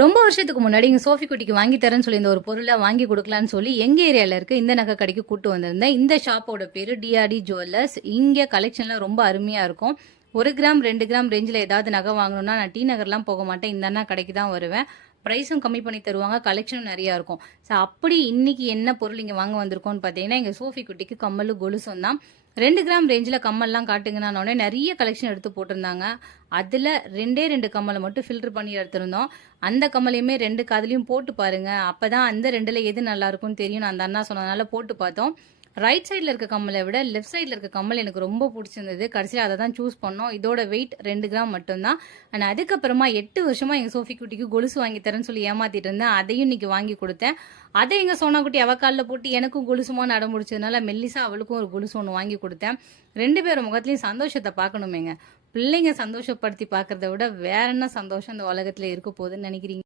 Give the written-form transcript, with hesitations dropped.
ரொம்ப வருஷத்துக்கு முன்னாடி எங்க சோஃபி குட்டிக்கு வாங்கி தரேன்னு சொல்லி இந்த ஒரு பொருளை வாங்கி கொடுக்கலான்னு சொல்லி எங்க ஏரியால இருக்க இந்த நகை கடைக்கு கூட்டு வந்திருந்தேன். இந்த ஷாப்போட பேரு டிஆர்டி ஜுவல்லர்ஸ். இங்க கலெக்ஷன்லாம் ரொம்ப அருமையா இருக்கும். 1 கிராம் 2 கிராம் ரேஞ்சில் ஏதாவது நகை வாங்கணும்னா நான் டி நகர்லாம் போக மாட்டேன், இந்த அண்ணா கடைக்கு தான் வருவேன். ப்ரைஸும் கம்மி பண்ணி தருவாங்க, கலெக்ஷனும் நிறையா இருக்கும். ஸோ அப்படி இன்னைக்கு என்ன பொருள் இங்கே வாங்க வந்திருக்கோம்னு பார்த்தீங்கன்னா, எங்கள் சோஃபி குட்டிக்கு கம்மலு கொலுசும் தான். 2 கிராம் ரேஞ்சில் கம்மல்லாம் காட்டுங்கன்னு நிறைய கலெக்ஷன் எடுத்து போட்டிருந்தாங்க. அதில் 2 கம்மலை மட்டும் ஃபில்டர் பண்ணி எடுத்திருந்தோம். அந்த கம்மலையுமே 2 காதுலையும் போட்டு பாருங்க, அப்பதான் அந்த 2ல் எது நல்லா இருக்கும்னு தெரியும். அந்த அண்ணா சொன்னதுனால போட்டு பார்த்தோம். ரைட் சைடில் இருக்க கம்மலை விட லெஃப்ட் சைடில் இருக்க கம்மல் எனக்கு ரொம்ப பிடிச்சிருந்தது. கடைசியில் அதை தான் சூஸ் பண்ணோம். இதோட வெயிட் 2 கிராம் மட்டும்தான். அண்ட் அதுக்கப்புறமா 8 வருஷமா எங்கள் சோஃபி குட்டிக்கு கொலுசு வாங்கி தரேன்னு சொல்லி ஏமாத்திட்டு இருந்தேன். அதையும் இன்னைக்கு வாங்கி கொடுத்தேன். அதை எங்கள் சோனா குட்டி அவக்காலில் போட்டு எனக்கும் கொலுசுமா நட முடிச்சதுனால மெல்லிசா அவளுக்கும் ஒரு கொலுசு ஒன்று வாங்கி கொடுத்தேன். 2 பேரும் முகத்துலையும் சந்தோஷத்தை பார்க்கணுமேங்க. பிள்ளைங்க சந்தோஷப்படுத்தி பார்க்கறத விட வேற என்ன சந்தோஷம் இந்த உலகத்தில் இருக்க போகுதுன்னு நினைக்கிறீங்க?